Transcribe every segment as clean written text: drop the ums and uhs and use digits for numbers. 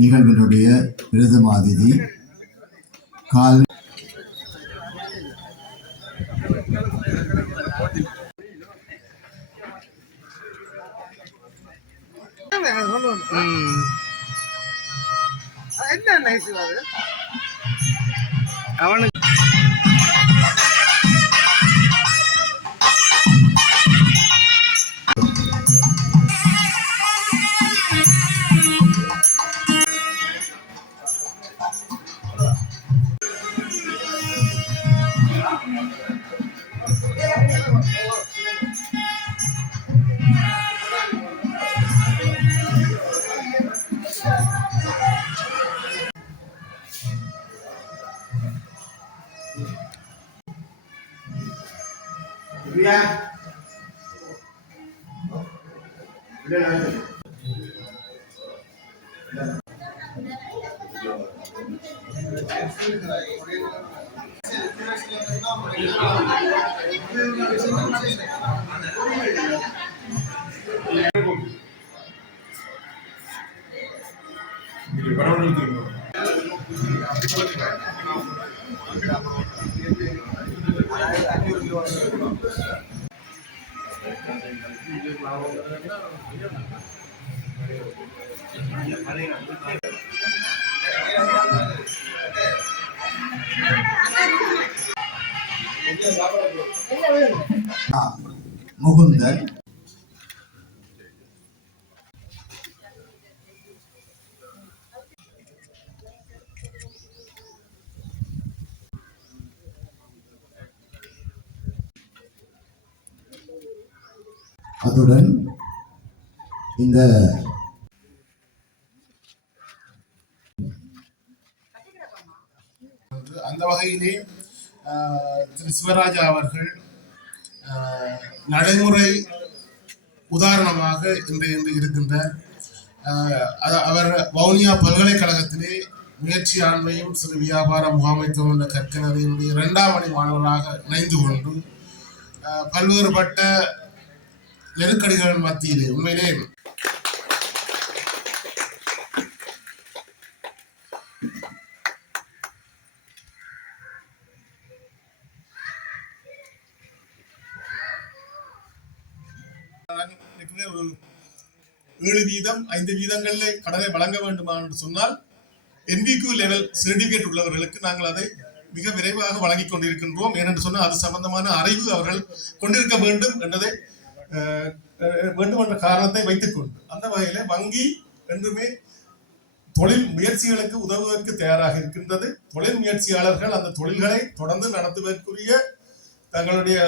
நிகழ்வினுடைய பிரதம அதிதி கால் அவனுக்கு முகுந்தன் அதுடன் இந்த அந்த வகையிலே திரு சிவராஜா அவர்கள் நடைமுறை உதாரணமாக இன்று இருக்கின்றார். அவர் வவுனியா பல்கலைக்கழகத்திலே முயற்சியாண்மையும் சிறு வியாபார முகாமைத்துவம் என்ற கற்கனரினுடைய 2ஆம் ஆண்டு மாணவராக இணைந்து கொண்டு பல்வேறுபட்ட நெருக்கடிகள் மத்தியிலே உண்மையிலே ஒரு 7 வீதம் 5 வீதங்களில் கடனை வழங்க வேண்டுமா என்று சொன்னால் NVQ லெவல் சர்டிபிகேட் உள்ளவர்களுக்கு நாங்கள் அதை மிக விரைவாக வழங்கிக் கொண்டிருக்கின்றோம். ஏனென்று சொன்னால் அது சம்பந்தமான அறிவு அவர்கள் கொண்டிருக்க வேண்டும் என்றதை வேண்டும் என்ற காரணத்தை வைத்துக் கொண்டு அந்த வகையில வங்கி என்றுமே தொழில் முயற்சிகளுக்கு உதவுவதற்கு தயாராக இருக்கின்றது. தொழில் முயற்சியாளர்கள் அந்த தொழில்களை தொடர்ந்து நடத்துவதற்குரிய தங்களுடைய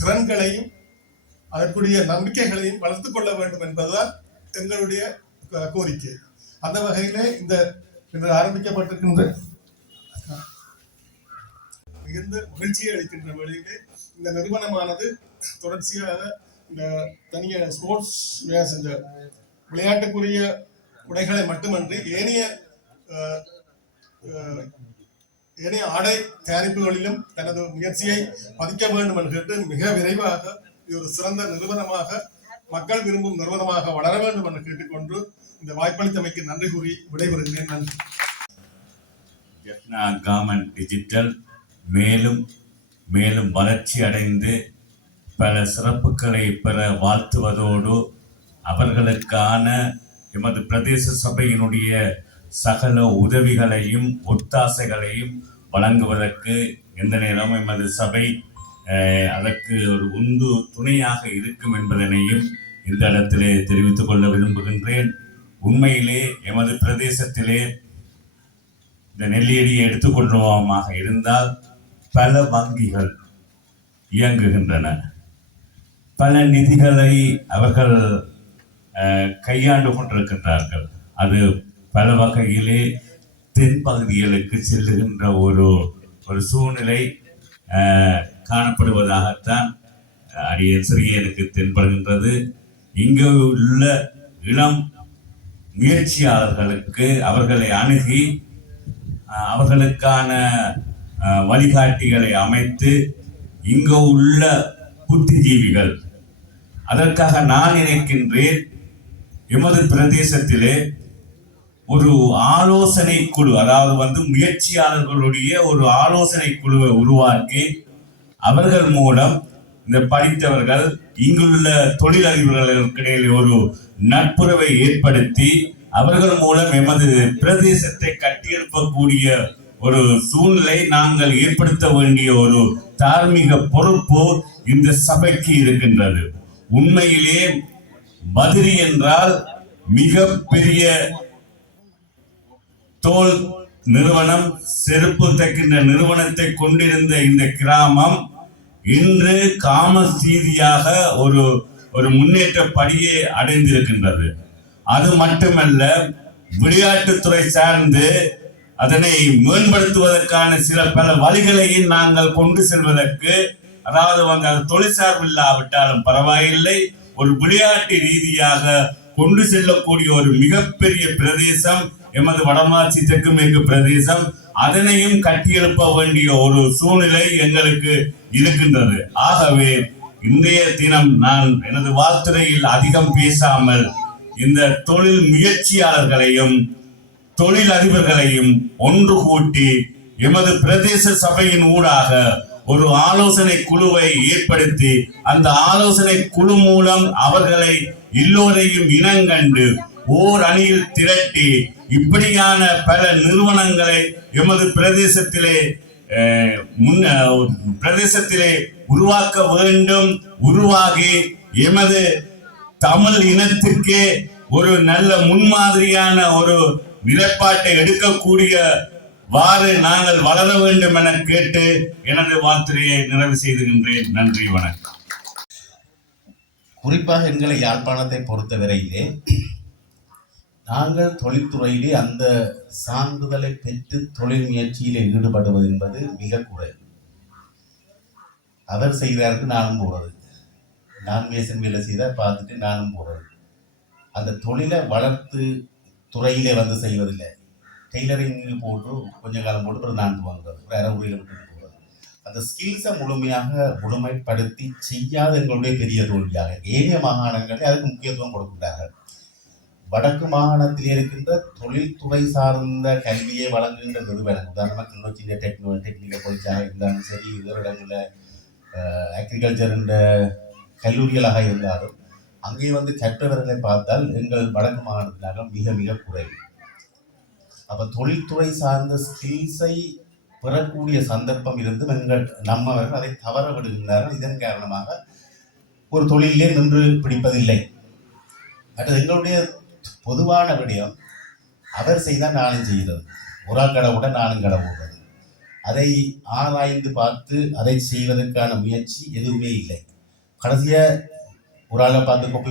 திறன்களையும் அதற்குரிய நம்பிக்கைகளையும் வளர்த்துக் கொள்ள வேண்டும் என்பதுதான் எங்களுடைய கோரிக்கை. அந்த வகையிலே இன்று ஆரம்பிக்கப்பட்டிருக்கின்ற மிகுந்த மகிழ்ச்சியை அளிக்கின்ற வழியிலே இந்த நிறுவனமானது தொடர்ச்சியாக இந்த தனிய ஸ்போர்ட்ஸ் இந்த விளையாட்டுக்குரிய உடைகளை மட்டுமன்றி ஏனைய ஆடை தயாரிப்புகளிலும் தனது முயற்சியை பதிக்க வேண்டும் என்று கேட்டு மிக விரைவாக ஒரு சிறந்த நிறுவனமாக மக்கள் விரும்பும் நிறுவனமாக வளர வேண்டும் என்று கேட்டுக்கொண்டு இந்த வாய்ப்பளித்தமைக்கு நன்றி கூறி விடைபெறுகிறேன். நன்றி. ஜெஃப்னா கவர்மெண்ட் டிஜிட்டல் மேலும் மேலும் வளர்ச்சி அடைந்து பல சிறப்புகளை பெற வாழ்த்துவதோடு அவர்களுக்கான எமது பிரதேச சபையினுடைய சகல உதவிகளையும் ஒத்தாசைகளையும் வழங்குவதற்கு எந்த நேரமும் எமது சபை அதற்கு ஒரு உந்து துணையாக இருக்கும் என்பதனையும் இந்த இடத்திலே தெரிவித்துக் கொள்ள விரும்புகின்றேன். உண்மையிலே எமது பிரதேசத்திலே இந்த நெல்லியடியை எடுத்துக்கொள்வோமாக இருந்தால் பல வங்கிகள் இயங்குகின்றன. பல நிதிகளை அவர்கள் கையாண்டு கொண்டிருக்கின்றார்கள். அது பல வகையிலே தென்பகுதிகளுக்கு செல்லுகின்ற ஒரு சூழ்நிலை காணப்படுவதாகத்தான் சிறியனுக்கு தென்படுகின்றது. இங்கு உள்ள இளம் முயற்சியாளர்களுக்கு அவர்களை அணுகி அவர்களுக்கான வழிகாட்டிகளை அமைத்து இங்கு உள்ள புத்திஜீவிகள் அதற்காக நான் நினைக்கின்றேன் எமது பிரதேசத்திலே ஒரு ஆலோசனை குழு, அதாவது முயற்சியாளர்களுடைய ஒரு ஆலோசனை குழுவை உருவாக்கி அவர்கள் மூலம் இந்த படித்தவர்கள் இங்குள்ள தொழிலதிபர்களுக்கிடையில் ஒரு நட்புறவை ஏற்படுத்தி அவர்கள் மூலம் எமது பிரதேசத்தை கட்டியெழுப்பக்கூடிய ஒரு சூழ்நிலை நாங்கள் ஏற்படுத்த வேண்டிய ஒரு தார்மீக பொறுப்பு இந்த சபைக்கு இருக்கின்றது. உண்மையிலே மதுரை என்றால் மிக பெரிய தோல் நிறுவனம், செருப்பு தைக்கின்ற நிறுவனத்தை கொண்டிருந்த இந்த கிராமம் இன்று காமர்ஸ் ரீதியாக ஒரு முன்னேற்ற படியை அடைந்திருக்கின்றது. அது மட்டுமல்ல, விளையாட்டுத்துறை சார்ந்து அதனை மேம்படுத்துவதற்கான சில பல வழிகளையும் நாங்கள் கொண்டு செல்வதற்கு, அதாவது அது தொழிற்சார்பு இல்லாவிட்டாலும் பரவாயில்லை, ஒரு விளையாட்டு ரீதியாக கொண்டு செல்லக்கூடிய ஒரு மிகப்பெரிய பிரதேசம் எமது வடமாட்சி தெற்கு மேற்கு பிரதேசம். அதனையும் கட்டியெழுப்ப வேண்டிய ஒரு சூழ்நிலை எங்களுக்கு இருக்கின்றது. ஆகவே இன்றைய தினம் நான் எனது வாழ்த்துறையில் அதிகம் பேசாமல் இந்த தொழில் முயற்சியாளர்களையும் தொழில் அதிபர்களையும் ஒன்று கூட்டி எமது பிரதேச சபையின் ஊடாக ஒரு ஆலோசனை குழுவை ஏற்படுத்தி அந்த ஆலோசனை குழு மூலம் அவர்களை எல்லோரையும் இனங்கண்டு ஓர் அணியில் திரட்டி இப்படியான பல நிறுவனங்களை எமது பிரதேசத்திலே உருவாக்க வேண்டும். உருவாகி எமது தமிழ் இனத்திற்கே ஒரு நல்ல முன்மாதிரியான ஒரு நிலைப்பாட்டை எடுக்கக்கூடியவாறு நாங்கள் வளர வேண்டும் என கேட்டு எனது வார்த்தையை நிறைவு செய்துகின்றேன். நன்றி, வணக்கம். குறிப்பாக எங்களை யாழ்ப்பாணத்தை பொறுத்தவரையிலே நாங்கள் தொழில்துறையிலே அந்த சான்றிதழை பெற்று தொழில் முயற்சியிலே ஈடுபடுவது என்பது மிக குறைவு. அவர் செய்கிறாருக்கு நானும் போறது, நான் மேசன் வேலை செய்தால் பார்த்துட்டு நானும் போறது. அந்த தொழிலை வளர்த்து துறையிலே செய்வதில்லை. டெய்லரிங் போட்டு கொஞ்ச காலம் போட்டு அப்புறம் நான் வாங்குறது, ஒரு அரைமுறையில் விட்டுட்டு போகிறது. அந்த ஸ்கில்ஸை முழுமைப்படுத்தி செய்யாத எங்களுடைய பெரிய தோல்வியாக ஏனைய மாகாணங்களில் அதுக்கு முக்கியத்துவம் கொடுக்கின்றார்கள். வடக்கு மாகாணத்தில் இருக்கின்ற தொழில்துறை சார்ந்த கல்வியை வழங்குகின்ற நிறுவனம், உதாரணமாக கிளிநொச்சி டெக்னிக்கல் காலேஜாக இருந்தாலும் சரி, இதர இடங்களில் அக்ரிகல்ச்சர் என்ற கல்லூரிகளாக இருந்தாலும் அங்கே கற்றவர்களை பார்த்தால் எங்கள் வடக்கு மாகாணத்தினாக மிக மிக குறைவு. அப்போ தொழில்துறை சார்ந்த ஸ்கில்ஸை பெறக்கூடிய சந்தர்ப்பம் இருந்தும் நம்மவர்கள் அதை தவற விடுகின்றார்கள். இதன் காரணமாக ஒரு தொழிலே நின்று பிடிப்பதில்லை. மற்றது எங்களுடைய பொதுவான விடயம், அவர் செய்தால் நானும் செய்கிறது, ஒரு ஆள் கடை கூட நானும் கடை போடுறது. அதை ஆராய்ந்து பார்த்து அதை செய்வதற்கான முயற்சி எதுவுமே இல்லை. கடைசியாக ஒரு ஆளை பார்த்து கொப்பி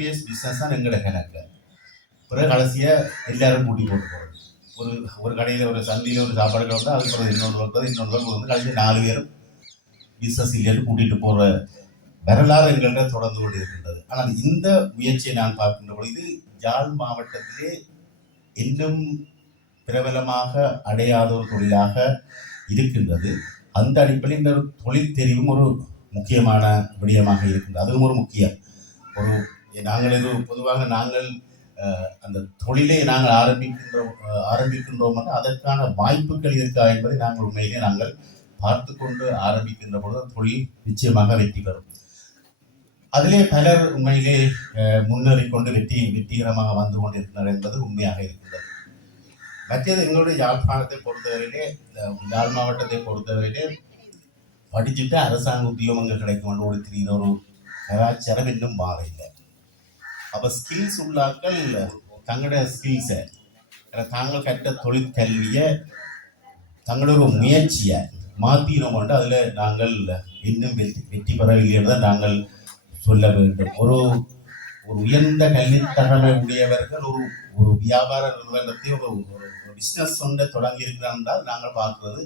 பேஸ்ட் பிஸ்னஸ் தான் எங்களோட கணக்கு. பிறகு கடைசியாக எல்லாரும் கூட்டி போட்டு போகிறது. ஒரு கடையில் ஒரு சந்தையில் ஒரு சாப்பாடு கடை வந்தால் அதுக்கு பிறகு இன்னொரு கடைசியாக 4 பேரும் பிஸ்னஸ் இல்லைன்னு கூட்டிகிட்டு போகிற வரலாறு எங்கள்கிட்ட தொடர்ந்து கொண்டு இருக்கின்றது. ஆனால் இந்த முயற்சியை நான் பார்க்கின்ற பொழுது யாழ் மாவட்டத்திலே இன்னும் பிரபலமாக அடையாத ஒரு தொழிலாக இருக்கின்றது. அந்த அடிப்படையில் இந்த தொழில் தெரிவும் ஒரு முக்கியமான விடயமாக இருக்கின்றது. அதுவும் ஒரு முக்கியம். பொதுவாக நாங்கள் அந்த தொழிலை நாங்கள் ஆரம்பிக்கின்றோம் அதற்கான வாய்ப்புகள் இருக்கா என்பதை நாங்கள் உண்மையிலே நாங்கள் பார்த்து கொண்டு ஆரம்பிக்கின்ற பொழுது தொழில் நிச்சயமாக வெற்றி பெறும். அதிலே பலர் உண்மையிலே முன்னேறிக்கொண்டு வெற்றிகரமாக வந்து கொண்டிருக்கிறார் என்பது உண்மையாக இருக்கின்றது. மற்றது எங்களுடைய யாழ்ப்பாணத்தை பொறுத்தவரையிலே, யாழ் மாவட்டத்தை பொறுத்தவரையிலே படிச்சுட்டு அரசாங்க உத்தியோகங்கள் கிடைக்கும் ஓடி திரிகிற ஒரு கலாச்சாரம் இன்னும் மாறவில்லை. அப்போ ஸ்கில்ஸ் உள்ளாக்கள் தங்களுடைய ஸ்கில்ஸை, தாங்கள் கற்ற தொழிற்கல்வியை, தங்களோட ஒரு முயற்சியை மாற்றினோம் கொண்டு அதில் நாங்கள் இன்னும் வெற்றி பெறவில்லை தான் நாங்கள் சொல்ல வேண்டும். ஒரு உயர்ந்த கல்வித்தகமை உடையவர்கள் ஒரு வியாபார நிறுவனத்தை ஒரு பிஸ்னஸ் ஒன்றை தொடங்கி இருக்கிறால் நாங்கள் பார்க்கறது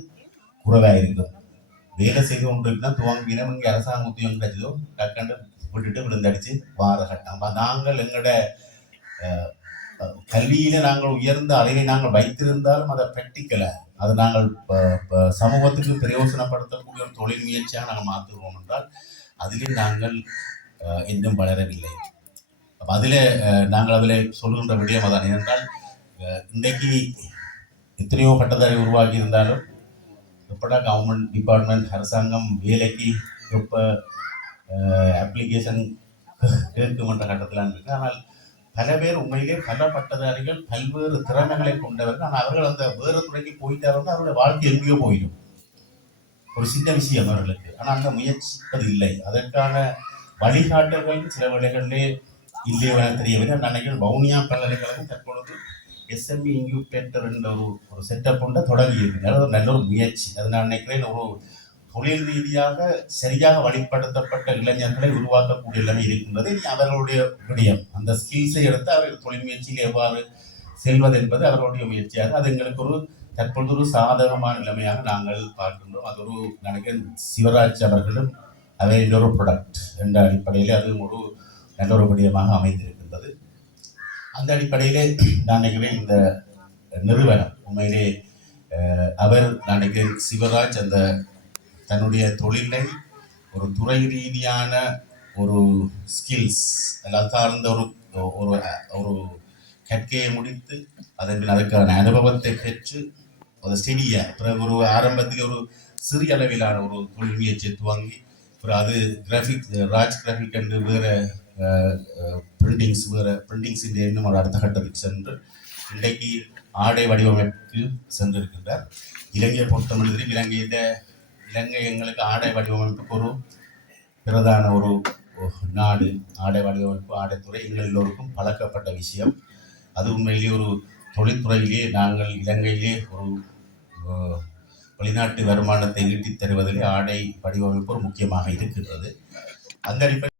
குறைவாக இருக்கும். வேலை செய்து கொண்டு இருந்தால் துவங்கினோம், இங்கே அரசாங்க உத்தியோகம் கிடைச்சதோ டக்கண்டு விட்டுட்டு விழுந்தடிச்சு வார கட்டம். அப்போ நாங்கள் எங்களோட கல்வியில நாங்கள் உயர்ந்த அறிவை நாங்கள் வைத்திருந்தாலும் அதை ப்ராக்டிக்கலை அதை நாங்கள் சமூகத்துக்கு பிரயோசனப்படுத்தக்கூடிய ஒரு தொழில் முயற்சியாக நாங்கள் மாற்றுவோம் என்றால் அதிலே நாங்கள் இன்னும் வளரவில்லை. அப்போ அதில் நாங்கள் அதில் சொல்கின்ற விடயம் அதான். ஏனென்றால் இன்றைக்கு எத்தனையோ பட்டதாரி உருவாக்கி இருந்தாலும் எப்படா கவர்மெண்ட் டிபார்ட்மெண்ட் அரசாங்கம் வேலைக்கு எப்போ அப்ளிகேஷன் கேட்குமென்ற கட்டத்தில் இருக்கு. ஆனால் பல பேர் உண்மையிலே பல பட்டதாரிகள் பல்வேறு திறமைகளை கொண்டவர்கள். ஆனால் அவர்கள் அந்த வேறு துறைக்கு போயிட்டார்கள், அவருடைய வாழ்க்கை எங்கேயோ போயிடும். ஒரு சின்ன விஷயம் அவர்களுக்கு. ஆனால் அந்த முயற்சிப்பது இல்லை. அதற்கான வழிகாட்டல்கள் சில வேளைகளிலே இல்லையோ என தெரியவில்லை. நினைக்கிறேன் வவுனியா பல்கலைக்கழகம் தற்பொழுது எஸ்எம்இ இன்க்யூபேட்டர் என்ற ஒரு செட்டப் கொண்ட தொடங்கி இருக்கிறார். அது நல்ல ஒரு முயற்சி. அது நான் நினைக்கிறேன் ஒரு தொழில் ரீதியாக சரியாக வழிப்படுத்தப்பட்ட இளைஞர்களை உருவாக்கக்கூடிய எல்லாமே இருக்கின்றது. இனி அவர்களுடைய விடயம் அந்த ஸ்கில்ஸை எடுத்து அவர்கள் தொழில் முயற்சியில் எவ்வாறு செல்வது என்பது அவர்களுடைய முயற்சியாக அது எங்களுக்கு ஒரு தற்பொழுது ஒரு சாதகமான நிலைமையாக நாங்கள் பார்க்கின்றோம். அது ஒரு நினைக்கிறேன் சிவராஜ் அவர்களும் அதை இன்னொரு ப்ரொடக்ட் என்ற அடிப்படையில் அது ஒரு நல்ல ஒரு விடயமாக அமைந்திருக்கின்றது. அந்த அடிப்படையிலே நான் நினைக்கிறேன் இந்த நிறுவனம் உண்மையிலே அவர் நான் நினைக்கிறேன் சிவராஜ் அந்த தன்னுடைய தொழிலை ஒரு துறை ரீதியான ஒரு ஸ்கில்ஸ் எல்லாம் சார்ந்த ஒரு ஒரு ஒரு கற்கையை முடித்து அதன் அதற்கான அனுபவத்தை பெற்று அதை ஸ்டெடியை பிறகு ஒரு ஆரம்பத்தில் ஒரு சிறிய அளவிலான ஒரு தொழில் முயற்சியை துவங்கி அப்புறம் அது கிராஃபிக் ராஜ் கிராஃபிக் என்று வேறு பிரிண்டிங்ஸ் இந்த இன்னும் ஒரு அடுத்த கட்டத்துக்கு சென்று இன்றைக்கு ஆடை வடிவமைப்புக்கு சென்றிருக்கின்றார். இலங்கையை பொறுத்தமட்டில் இலங்கை எங்களுக்கு ஆடை வடிவமைப்புக்கு ஒரு பிரதான ஒரு நாடு. ஆடை வடிவமைப்பு ஆடைத்துறை எங்கள் எல்லோருக்கும் பழக்கப்பட்ட விஷயம். அது உண்மையிலேயே ஒரு தொழில்துறையிலே நாங்கள் இலங்கையிலே ஒரு வெளிநாட்டு வருமானத்தை ஈட்டித் தருவதிலே ஆடை வடிவமைப்பு ஒரு முக்கியமாக இருக்கின்றது. அந்த அடிப்படையில்